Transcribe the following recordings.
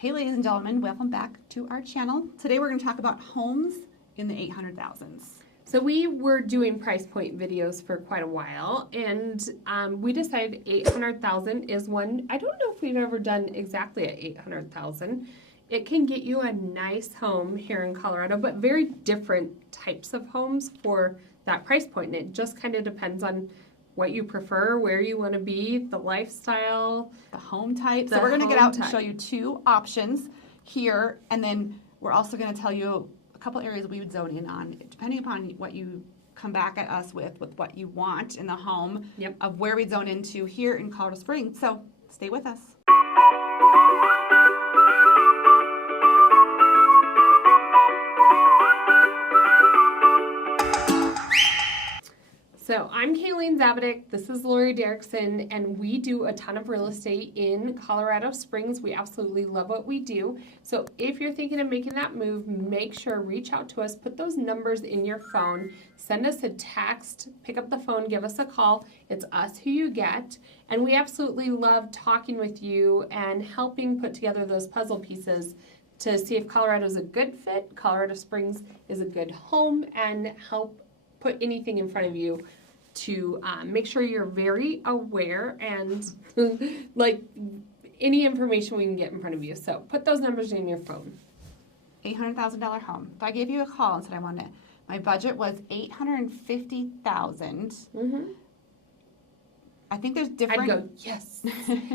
Hey ladies and gentlemen, welcome back to our channel. Today we're going to talk about homes in the 800,000s. So we were doing price point videos for quite a while, and we decided 800,000 is one. I don't know if we've ever done exactly at 800,000. It can get you a nice home here in Colorado, but very different types of homes for that price point. And it just kind of depends on what you prefer, where you want to be, the lifestyle, the home type. So we're going to get out and show you two options here, and then we're also going to tell you a couple areas we would zone in on, depending upon what you come back at us with what you want in the home, of where we zone into here in Colorado Springs. So stay with us. So I'm Kayleen Zabadick, this is Lori Derrickson, and we do a ton of real estate in Colorado Springs. We absolutely love what we do. So if you're thinking of making that move, make sure, reach out to us, put those numbers in your phone, send us a text, pick up the phone, give us a call. It's us who you get. And we absolutely love talking with you and helping put together those puzzle pieces to see if Colorado is a good fit, Colorado Springs is a good home, and help put anything in front of you to make sure you're very aware and like any information we can get in front of you. So put those numbers in your phone. $800,000 home. If I gave you a call and said I wanted it, my budget was $850,000. Mm-hmm. I think there's different. I'd go, yes.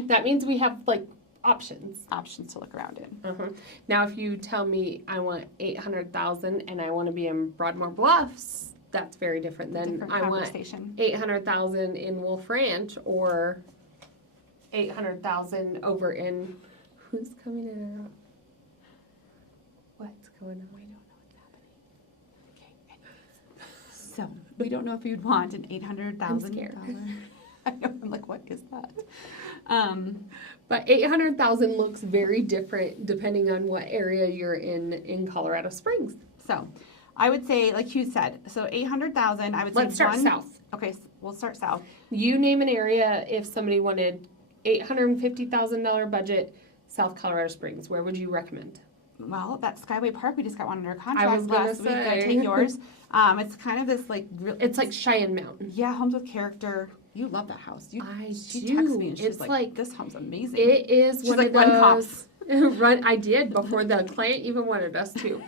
That means we have like options to look around in. Uh-huh. Now, if you tell me I want $800,000 and I want to be in Broadmoor Bluffs, that's very different than I want $800,000 in Wolf Ranch or $800,000 over in who's coming in and out? What's going on? We don't know what's happening. Okay. So we don't know if you'd want an $800,000. I'm scared. I know. I'm like, what is that? But $800,000 looks very different depending on what area you're in Colorado Springs. So I would say, like you said, so $800,000. I would say let's start south. Okay, we'll start south. You name an area if somebody wanted $850,000 budget, South Colorado Springs. Where would you recommend? Well, that Skyway Park, we just got one under contract I was gonna last week. say. Take yours. It's kind of this like it's like Cheyenne Mountain. Yeah, homes with character. You love that house. She texted me and she's it's like this home's amazing. It is she's one like, of those. Run comps. I did before the client even wanted us to.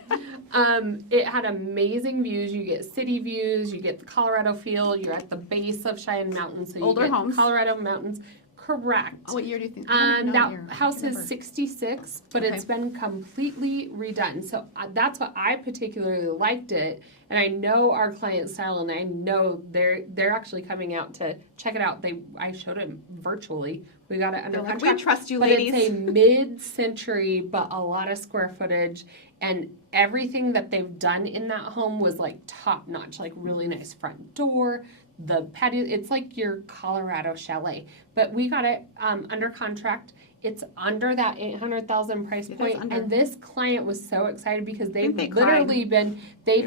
It had amazing views. You get city views. You get the Colorado feel. You're at the base of Cheyenne Mountain, so you older get homes. Colorado mountains. Correct. Oh, what year do you think? That house is 66, but it's been completely redone. So that's what I particularly liked it. And I know our client style, and I know they're actually coming out to check it out. I showed it virtually. We got it under contract. We trust you, but ladies. It's a mid-century, but a lot of square footage, and everything that they've done in that home was like top notch, like really nice front door. The patio, it's like your Colorado chalet. But we got it under contract. It's under that $800,000 price point. And this client was so excited because they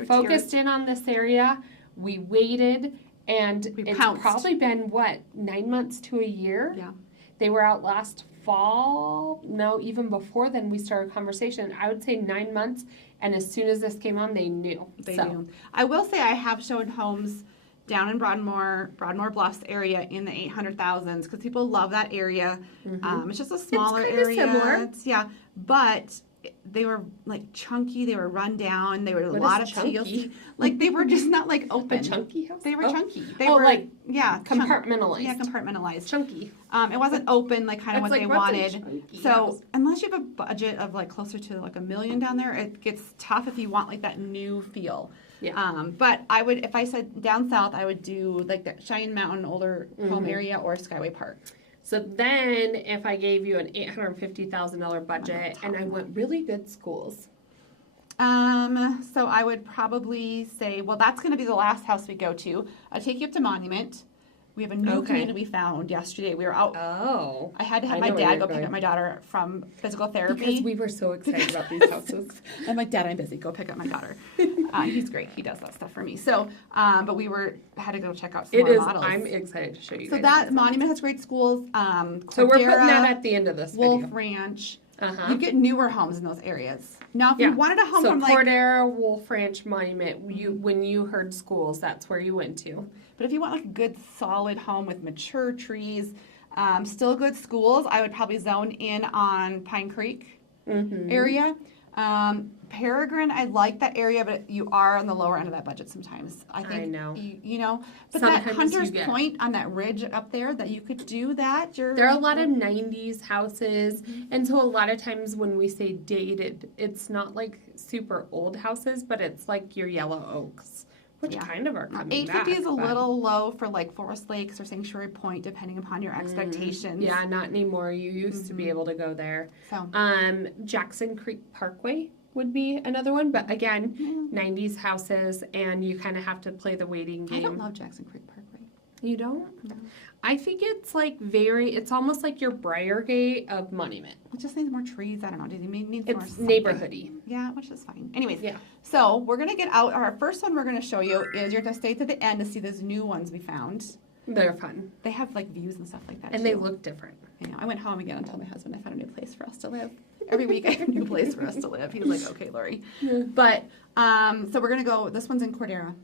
focused in on this area. We waited, and it's probably been, 9 months to a year? Yeah. They were out last fall. No, even before then we started a conversation. I would say 9 months, and as soon as this came on, they knew. They knew. I will say I have shown homes down in Broadmoor Bluffs area in the 800,000s because people love that area. Mm-hmm. It's just a smaller area. Similar. But they were like chunky. They were run down. They were a lot of chunky? Like they were just not like open. A chunky house? They were chunky. They were compartmentalized. Compartmentalized. Chunky. It wasn't open like kind of what they wanted. So house? Unless you have a budget of like closer to like $1 million down there, it gets tough if you want like that new feel. Yeah. But I would, if I said down south, I would do like the Cheyenne Mountain older home area or Skyway Park. So then if I gave you an $850,000 budget and I went really good schools. So I would probably say, well, that's going to be the last house we go to. I'll take you up to Monument. We have a new community we found yesterday. We were out. Oh. I had to have my dad go pick up my daughter from physical therapy. Because we were so excited about these houses. I'm like, Dad, I'm busy. Go pick up my daughter. He's great. He does that stuff for me. So, but we had to go check out some more models. I'm excited to show you So guys that Monument has great schools. So we're putting that at the end of this video. Wolf Ranch. Uh-huh. You get newer homes in those areas. Now, if you wanted a home from like Cordera, Wolf Ranch, Monument, when you heard schools, that's where you went to. But if you want like a good solid home with mature trees, still good schools, I would probably zone in on Pine Creek area. Peregrine, I like that area, but you are on the lower end of that budget sometimes. I think. I know. You know, but Sometimes that Hunter's you get- Point on that ridge up there, that you could do that. There are a lot of 90s houses, and so a lot of times when we say dated, it's not like super old houses, but it's like your yellow oaks, which kind of are coming 850 back. is a little low for like Forest Lakes or Sanctuary Point, depending upon your expectations. Yeah, not anymore. You used to be able to go there. So Jackson Creek Parkway would be another one, but again, 90s houses, and you kind of have to play the waiting game. I don't love Jackson Creek Parkway. You don't? No. I think it's like it's almost like your Briargate of Monument. It just needs more trees. I don't know. Does it need more It's something? neighborhoody. Yeah, which is fine. Anyways, Yeah. so we're going to get out. Our first one we're going to show you is you're going to stay to the end to see those new ones we found. They're fun. They have like views and stuff like that. And too. they look different. You know, I went home again and told my husband I found a new place for us to live. Every week I have a new place for us to live. He was like, okay, Lori. But, so we're going to go, this one's in Cordera.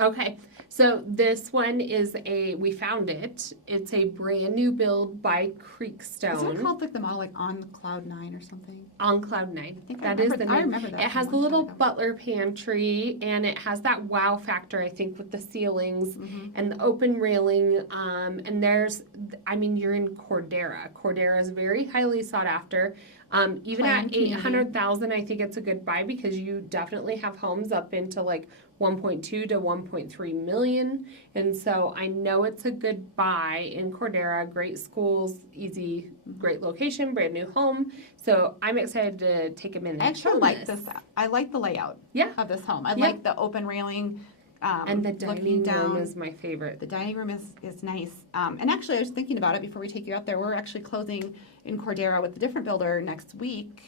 Okay, so this one is we found it. It's a brand new build by Creekstone. Is it called like the model like on Cloud 9 or something? On Cloud 9. think That is the name. I remember that It has from the one little time ago. butler pantry, and it has that wow factor, I think, with the ceilings and the open railing. And you're in Cordera. Cordera is very highly sought after. Even Planned at community. 800,000, I think it's a good buy because you definitely have homes up into like 1.2 to 1.3 million. And so I know it's a good buy in Cordera. Great schools, easy, great location, brand new home. So I'm excited to take them in. I actually like this. I like the layout of this home. I like the open railing. And the looking dining down. room is my favorite. The dining room is nice. And actually, I was thinking about it before we take you out there. We're actually closing in Cordera with a different builder next week.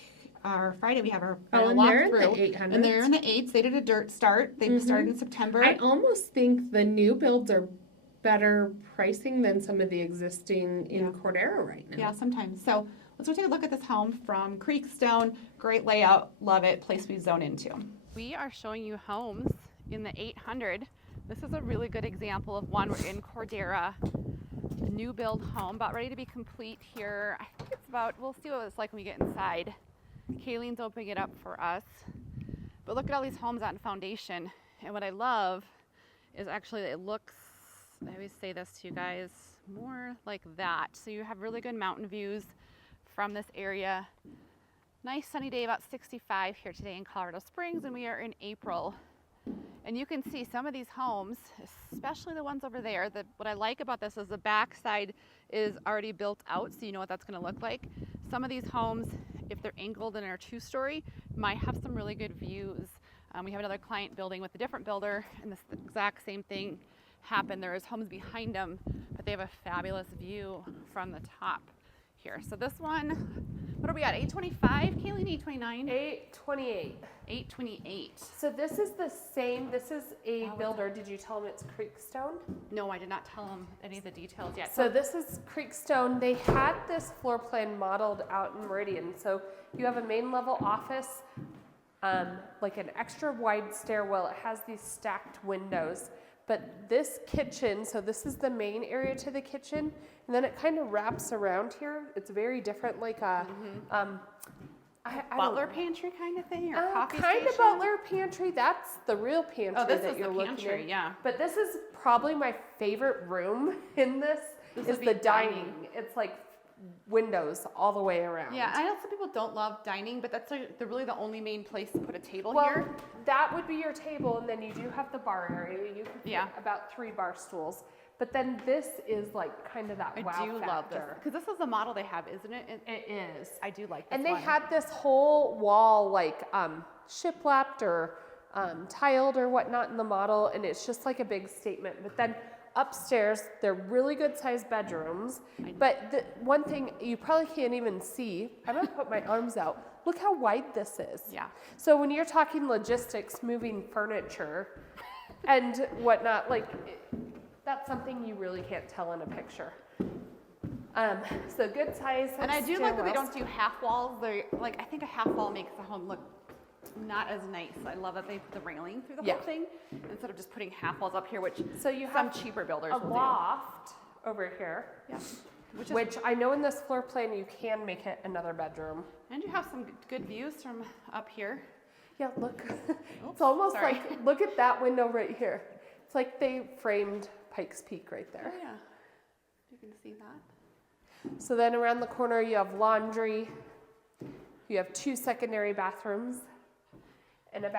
Our Friday, we have our And they're in the walkthrough. 800s. And they're in the 8s. They did a dirt start. They started in September. I almost think the new builds are better pricing than some of the existing in Cordera right now. Yeah, sometimes. So let's go take a look at this home from Creekstone. Great layout. Love it. Place we zone into. We are showing you homes in the 800. This is a really good example of one. We're in Cordera, a new build home, about ready to be complete here. I think it's about, we'll see what it's like when we get inside. Kayleen's opening it up for us. But look at all these homes on foundation. And what I love is actually it looks, I always say this to you guys, more like that. So you have really good mountain views from this area. Nice sunny day, about 65 here today in Colorado Springs, and we are in April. And you can see some of these homes, especially the ones over there, what I like about this is the back side is already built out, so you know what that's going to look like. Some of these homes, if they're angled and are 2-story, might have some really good views. We have another client building with a different builder, and this exact same thing happened. There is homes behind them, but they have a fabulous view from the top here. So this one, what are we at, 825, Kayleen, 829? 828. 828. So this is the same, this is a builder. Did you tell them it's Creekstone? No, I did not tell them any of the details yet. So this is Creekstone. They had this floor plan modeled out in Meridian. So you have a main level office, like an extra wide stairwell. It has these stacked windows. But this kitchen, so this is the main area to the kitchen, and then it kind of wraps around here. It's very different, like a Butler pantry kind of thing, or coffee kind station? of butler pantry. That's the real pantry Oh, this that is you're the looking pantry, at. yeah. But this is probably my favorite room in this This is would be the dining. dining. It's like windows all the way around. Yeah, I know some people don't love dining, but that's like really the only main place to put a table Well, here. that would be your table, and then you do have the bar area. You can fit about 3 bar stools. But then this is like kind of that I wow do factor. love this because this is the model they have, isn't it? It is. I do like this And they one. had this whole wall like shiplapped or tiled or whatnot in the model, and it's just like a big statement. But then upstairs, they're really good sized bedrooms. But the one thing you probably can't even see, I'm gonna put my arms out. Look how wide this is. Yeah. So when you're talking logistics, moving furniture and whatnot, like that's something you really can't tell in a picture. So good size. And I do like that they don't do half walls. They're like, I think a half wall makes the home look not as nice. I love that they put the railing through the whole thing instead of just putting half walls up here, which so you some have cheaper builders a will loft over here. do. Yeah. Which I know in this floor plan you can make it another bedroom. And you have some good views from up here. Yeah, look. It's almost sorry. like, look at that window right here. It's like they framed Pikes Peak right there. Oh yeah, you can see that. So then around the corner you have laundry. You have 2 secondary bathrooms and a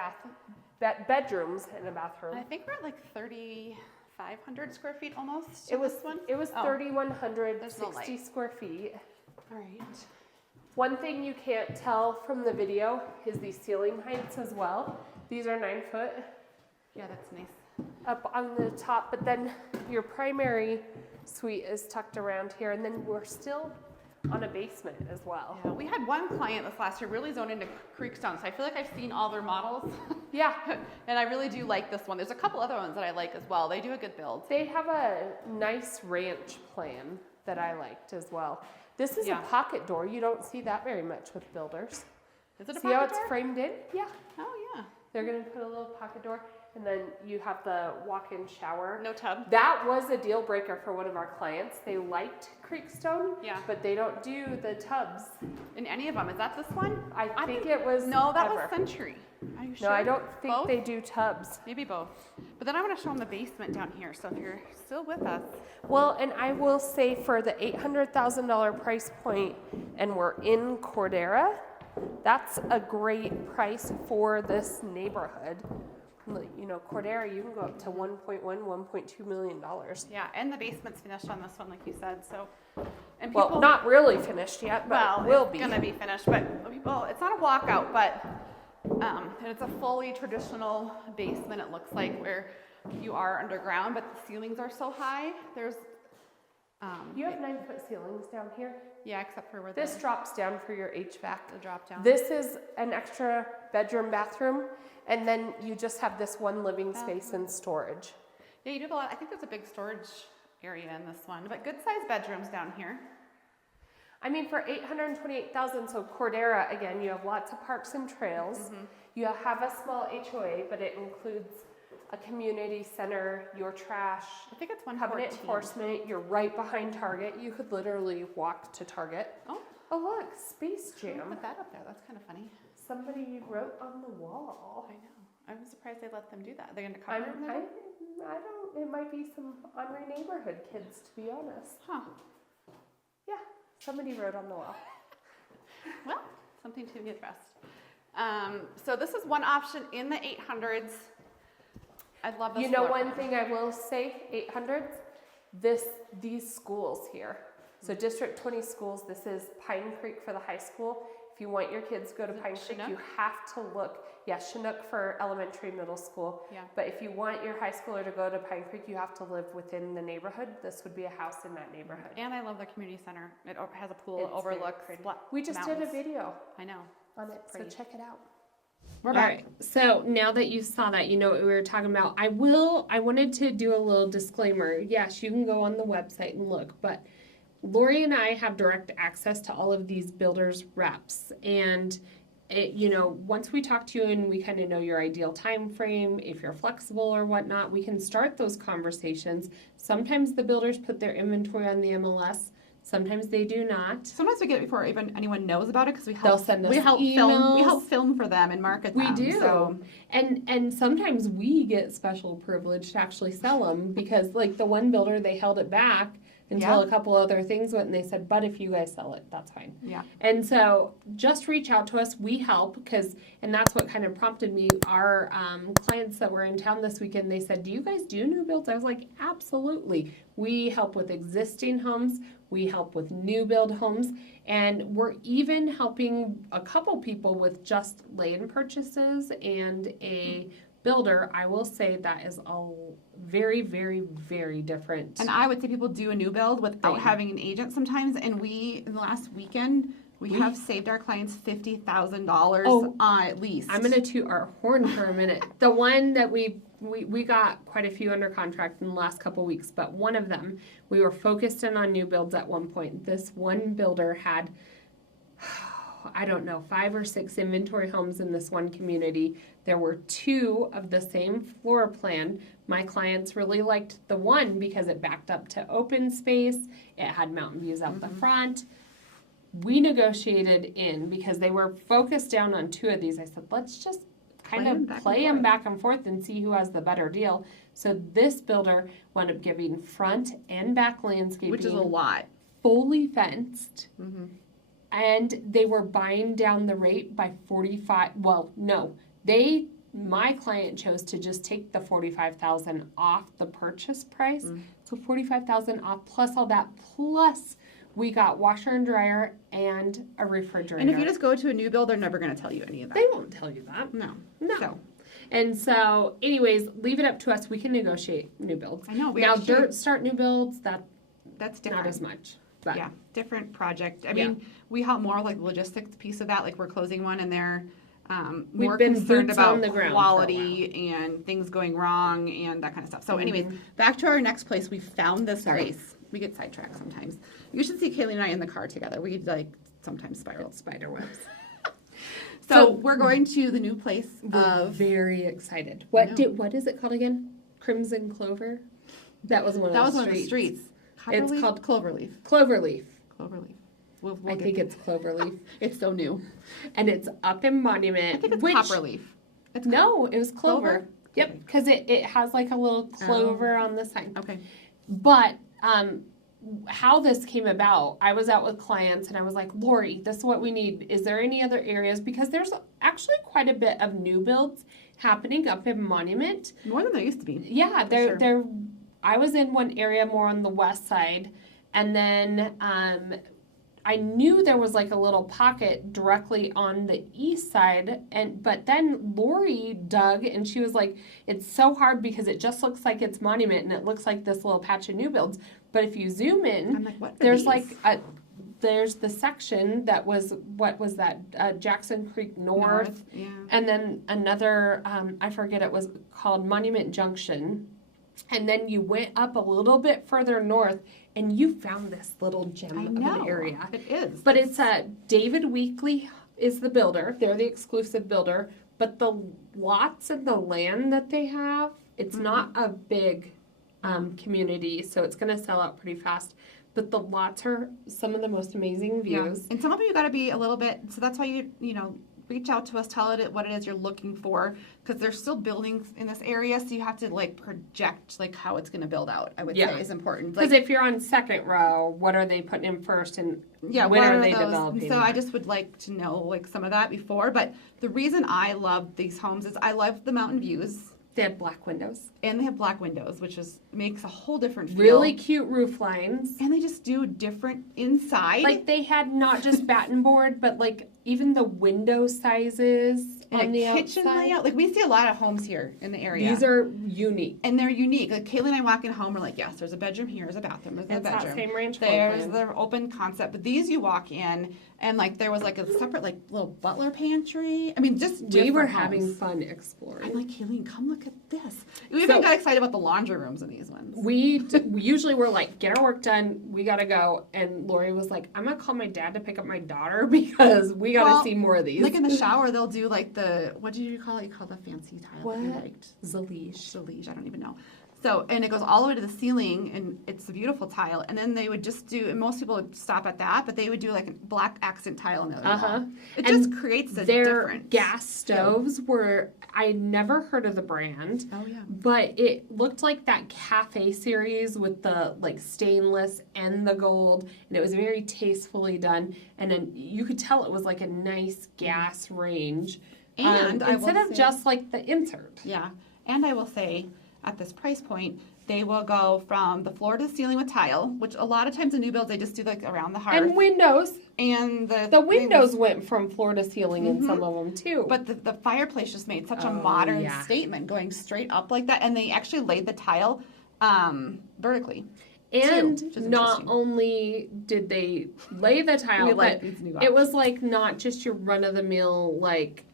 bedrooms and a bathroom. And I think we're at like 3,500 square feet almost. It was this one. 3,160 square feet. All right. One thing you can't tell from the video is the ceiling heights as well. These are 9 foot Yeah, that's nice. up on the top, but then your primary suite is tucked around here, and then we're still on a basement as well. Yeah, we had one client this last year really zoned into Creekstone, so I feel like I've seen all their models. Yeah. And I really do like this one. There's a couple other ones that I like as well. They do a good build. They have a nice ranch plan that I liked as well. This is Yeah. a pocket door. You don't see that very much with builders. Is it a See how pocket it's door? framed in? Yeah. Oh yeah. They're going to put a little pocket door, and then you have the walk-in shower. No tub. That was a deal breaker for one of our clients. They liked Creekstone, Yeah. but they don't do the tubs. In any of them. Is that this one? I think it was No, that Ever. was Century. Are you sure? No, I don't think Both? they do tubs. Maybe both. But then I want to show them the basement down here. So if you're still with us, Well, and I will say for the $800,000 price point, and we're in Cordera, that's a great price for this neighborhood. You know, Cordera, you can go up to $1.2 million. yeah, and the basement's finished on this one, like you said. So, and Well, people, not really finished yet, but well, will it's be. gonna be finished. But people, it's not a walkout, but and it's a fully traditional basement. It looks like where you are underground, but the ceilings are so high. There's You have 9-foot ceilings down here. yeah, except for where This drops down for your HVAC. the drop down. This is an extra bedroom, bathroom, and then you just have this one living space and storage. Yeah, you do have a lot. I think there's a big storage area in this one, but good sized bedrooms down here. I mean, for $828,000, so Cordera, again, you have lots of parks and trails. You have a small HOA, but it includes a community center, your trash, I think it's covenant 114. enforcement. You're right behind Target. You could literally walk to Target. Oh, Oh, look, Space who Jam. put that up there? That's kind of funny. Somebody wrote on the wall. I know. I'm surprised they let them do that. They're going to I cover it. don't, it might be some Henri neighborhood kids, to be honest. Huh. Yeah, somebody wrote on the wall. Well, something to be addressed. So this is one option in the 800s. I love this. You know, floor one plan. thing I will say, 800s, these schools here. So District 20 schools, this is Pine Creek for the high school. If you want your kids to go to Pine Creek, Chinook? you have to look. Yeah, Chinook for elementary, middle school. Yeah. But if you want your high schooler to go to Pine Creek, you have to live within the neighborhood. This would be a house in that neighborhood. And I love the community center. It has a pool, It's very overlooks. pretty. Black We just did a mountains. video I know. on it, so Pretty. check it out. We're All back. right. So now that you saw that, you know what we were talking about. I wanted to do a little disclaimer. Yes, you can go on the website and look, but Lori and I have direct access to all of these builders reps, and once we talk to you and we kind of know your ideal time frame, if you're flexible or whatnot, we can start those conversations. Sometimes the builders put their inventory on the MLS. Sometimes they do not. Sometimes we get it before even anyone knows about it because we help. They'll send us we help film. We emails. help film for them and market We them. do. So And sometimes we get special privilege to actually sell them because, like, the one builder, they held it back until Yeah. a couple other things went, and they said, but if you guys sell it, that's fine. yeah. And so just reach out to us. We help and that's what kind of prompted me. Our clients that were in town this weekend, they said, do you guys do new builds? I was like, absolutely. We help with existing homes. We help with new build homes. And we're even helping a couple people with just land purchases and a builder. I will say that is all very, very, very different. And I would say people do a new build without Thing. having an agent sometimes. And in the last weekend, We have saved our clients $50,000 Oh, at least. I'm going to toot our horn for a minute. The one that we got quite a few under contract in the last couple weeks, but one of them, we were focused in on new builds at one point. This one builder had, I don't know, 5 or 6 inventory homes in this one community. There were 2 of the same floor plan. My clients really liked the one because it backed up to open space. It had mountain views out the front. We negotiated in because they were focused down on 2 of these. I said, let's just kind of play them back and forth and see who has the better deal. So this builder wound up giving front and back landscaping. Which is a lot. Fully fenced. And they were buying down the rate by 45. Well, no, my client chose to just take the $45,000 off the purchase price. So $45,000 off plus all that, plus we got washer and dryer and a refrigerator. And if you just go to a new build, they're never going to tell you any of that. They won't tell you that. No. No. And so, anyways, leave it up to us. We can negotiate new builds. I know. Now, dirt start new builds, that's different. not as much. But Yeah, different project. I mean, we help more like the logistics piece of that. Like we're closing one and they're more been concerned boots on about the ground quality and things going wrong and that kind of stuff. So anyways, back to our next place. We found this place. We get sidetracked sometimes. You should see Kaylee and I in the car together. We like sometimes spiral. spider webs. So we're going to the new place We're very excited. What is it called again? Crimson Clover? That was one of the streets. It's It's called Cloverleaf. Cloverleaf. Cloverleaf. We'll I think it's Cloverleaf. it's so new. And it's up in Monument. I think it's which, Copperleaf. It's No, it was Clover. Clover? Yep, because it has like a little clover on the side. Okay. But how this came about, I was out with clients and I was like, Lori, this is what we need. Is there any other areas? Because there's actually quite a bit of new builds happening up in Monument. More than there used to be. Yeah, sure. there. I was in one area more on the west side, and then I knew there was like a little pocket directly on the east side, but then Lori dug and she was like, it's so hard because it just looks like it's Monument and it looks like this little patch of new builds. But if you zoom in, I'm like, what are there's these? like there's the section that was, what was that, Jackson Creek North. Yeah. And then another, I forget, it was called Monument Junction. And then you went up a little bit further north and you found this little gem I of know. an area. It is. But it's David Weekley is the builder. They're the exclusive builder. But the lots and the land that they have, it's not a big community, so it's going to sell out pretty fast. But the lots are some of the most amazing views. Yeah. And some of them you got to be a little bit, so that's why you know, reach out to us, tell it what it is you're looking for, because there's still buildings in this area, so you have to like project like how it's going to build out. I would say is important. Because Like, if you're on second row, what are they putting in first, and yeah, when what are they those? developing? So I that? just would like to know like some of that before. But the reason I love these homes is I love the mountain views. They have black windows, And they have black windows, which makes a whole different feel. really cute roof lines. And they just do different inside. Like they had not just batten board, but like even the window sizes and on a the kitchen outside. layout. Like we see a lot of homes here in the area. These are unique. And they're unique. Like Kaylee and I walking home, we're like, yes, there's a bedroom here, there's a bathroom, there's a It's that bedroom. same ranch floor There's plan. the open concept. But these you walk in and like there was like a separate like little butler pantry. I mean, just We were different having homes. fun exploring. I'm like, Kayleen, come look at this. We even got excited about the laundry rooms in these ones. We usually were like, get our work done, we gotta go. And Lori was like, I'm gonna call my dad to pick up my daughter because we gotta see more of these. Like in the shower, they'll do like what did you call it? You call the fancy tile that you What? liked. Zalige. Zalige, I don't even know. So, and it goes all the way to the ceiling, and it's a beautiful tile. And then they would just do, and most people would stop at that, but they would do like a black accent tile on the other wall. It And just creates a Their difference. gas stoves were, I never heard of the brand. Oh, yeah. But it looked like that cafe series with the like stainless and the gold, and it was very tastefully done. And then you could tell it was like a nice gas range, And I will instead of say- just like the insert. Yeah. And I will say, at this price point, they will go from the floor to the ceiling with tile, which a lot of times in new builds, they just do like around the hearth. And windows. And The windows went from floor to ceiling in some of them too. But the fireplace just made such a Oh, modern yeah. statement going straight up like that. And they actually laid the tile vertically. And which is not interesting. only did they lay the tile, We but like these new it was like not just your run of the mill like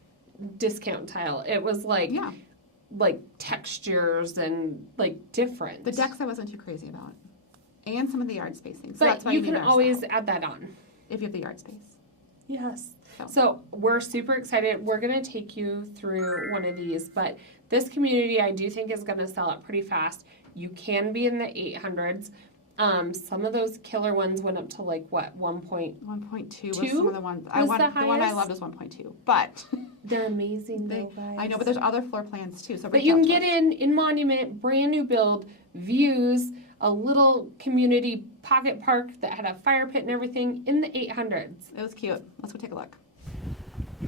discount tile. It was like Yeah. like textures and like different. The decks I wasn't too crazy about. And some of the yard spacing. So but that's why you need can ours always now, add that on. if you have the yard space. Yes. So. So we're super excited. We're going to take you through one of these, but this community I do think is going to sell out pretty fast. You can be in the 800s. Some of those killer ones went up to like what, 1.2? 1.2 was some of the ones. was the the one I highest? loved was 1.2. But They're amazing though, guys. I know, but there's other floor plans too. So But reach you out can to get us. in Monument, brand new build, views, a little community pocket park that had a fire pit and everything in the 800s. It was cute. Let's go take a look.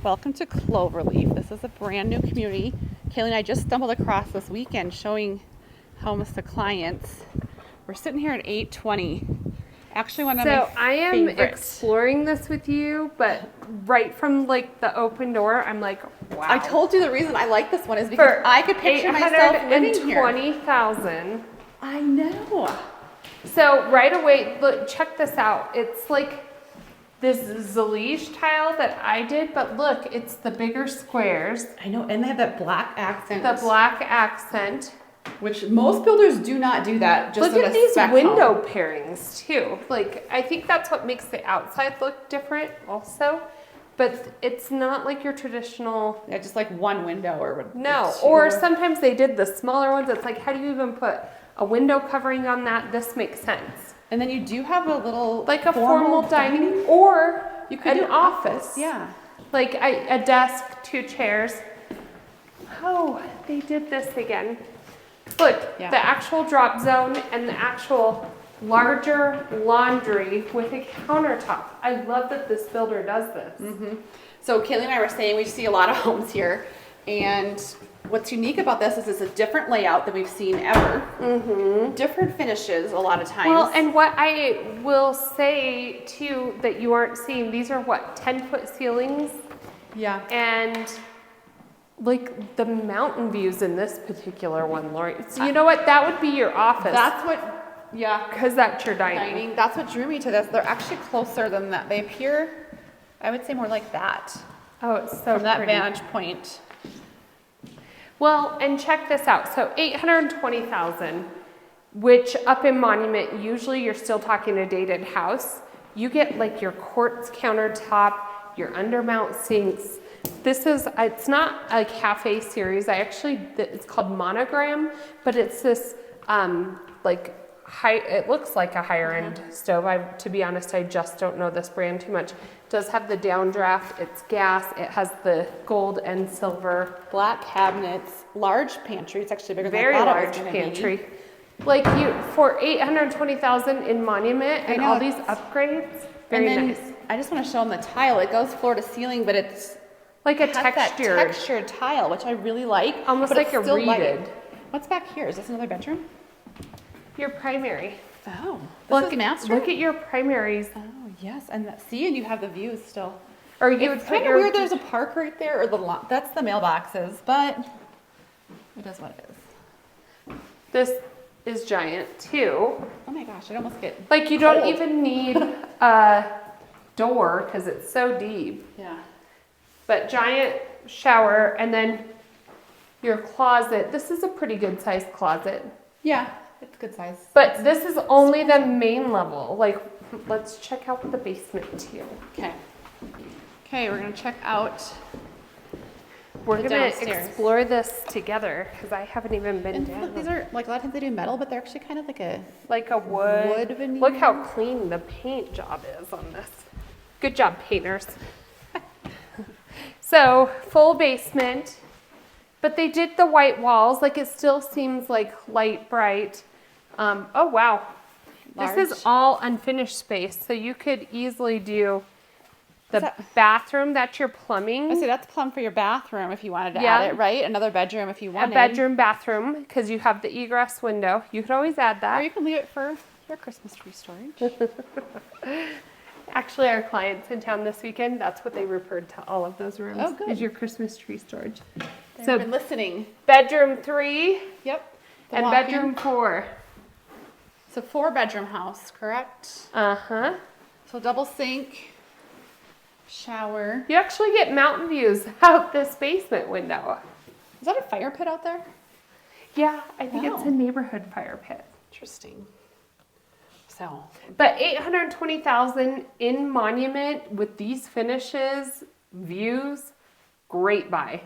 Welcome to Cloverleaf. This is a brand new community. Kaylee and I just stumbled across this weekend showing homes to clients. We're sitting here at 820. Actually, one of my So I am favorites. exploring this with you, but right from like the open door, I'm like, wow. I told you the reason I like this one is because For I could picture myself living here. 820,000. I know. So right away, look, check this out. It's like this Zalige tile that I did, but look, it's the bigger squares, I know, and they have that black accent. the black accent. Which most builders do not do that. Just Look in at a these spec window home. pairings too. Like, I think that's what makes the outside look different also. But it's not like your traditional, Yeah, just like one window or no. two. Or sometimes they did the smaller ones. It's like, how do you even put a window covering on that? This makes sense. And then you do have a little Like a formal dining or You could an do office. Yeah. Like a desk, 2 chairs. Oh, they did this again. Look, Yeah. the actual drop zone and the actual larger laundry with a countertop. I love that this builder does this. So Kaylee and I were saying we see a lot of homes here, and what's unique about this is it's a different layout than we've seen ever. Different finishes a lot of times. Well, and what I will say too that you aren't seeing, these are what, 10-foot ceilings? yeah. And like the mountain views in this particular one, Lori. So you know what? That would be your office. That's what. Yeah. Because that's your dining. That's what drew me to this. They're actually closer than that. They appear, I would say, more like that Oh, it's so from that pretty. vantage point. Well, and check this out. So 820,000, which up in Monument, usually you're still talking a dated house. You get like your quartz countertop, your undermount sinks. This is, it's not a cafe series. It's called Monogram, but it's this like high, it looks like a higher end stove. To be honest, I just don't know this brand too much. It does have the downdraft, it's gas, it has the gold and silver. Black cabinets, large pantry. It's actually bigger Very than I thought it large was gonna be. pantry. Like you, for 820,000 in Monument I and know, all these it's- upgrades, very And then nice. I just want to show them the tile. It goes floor to ceiling, but it's Like a has that textured, textured tile, which I really like. almost but like it's a still lighted. reeded. What's back here? Is this another bedroom? Your primary. Oh, this Look, is master. look at your primaries. Oh yes, and see, and you have the views still. Or you would It's put kind of your, weird. There's a park right there, or the lot. That's the mailboxes, but it is what it is. this is giant too. Oh my gosh, I almost get. Like you don't Cold. even need a door because it's so deep. Yeah. But giant shower and then your closet. This is a pretty good sized closet. Yeah, it's good size. But this is only the main level. Like, let's check out the basement too. Okay. Okay, we're gonna check out. We're The gonna downstairs. explore this together because I haven't even been And down. look, these are like a lot of times they do metal, but they're actually kind of like a like a wood. wood veneer. Look how clean the paint job is on this. Good job, painters. So, full basement, but they did the white walls. Like, it still seems like light, bright. Oh, wow. This is Large. all unfinished space, so you could easily do the Is that- bathroom. That's your plumbing. I see that's plumb for your bathroom if you wanted to Yeah. add it, right? Another bedroom if you A wanted. bedroom, bathroom, because you have the egress window. You could always add Or that. you can leave it for your Christmas tree storage. Actually, our clients in town this weekend, that's what they referred to all of those rooms. Oh, good. Is your Christmas tree storage. They've So been listening. bedroom 3 Yep. The and walk-in. bedroom 4. It's a 4-bedroom house, correct? Uh-huh. So double sink, shower. You actually get mountain views out this basement window. Is that a fire pit out there? Yeah, I think it's Oh. a neighborhood fire pit. Interesting. So, But $820,000 in Monument with these finishes, views, great buy.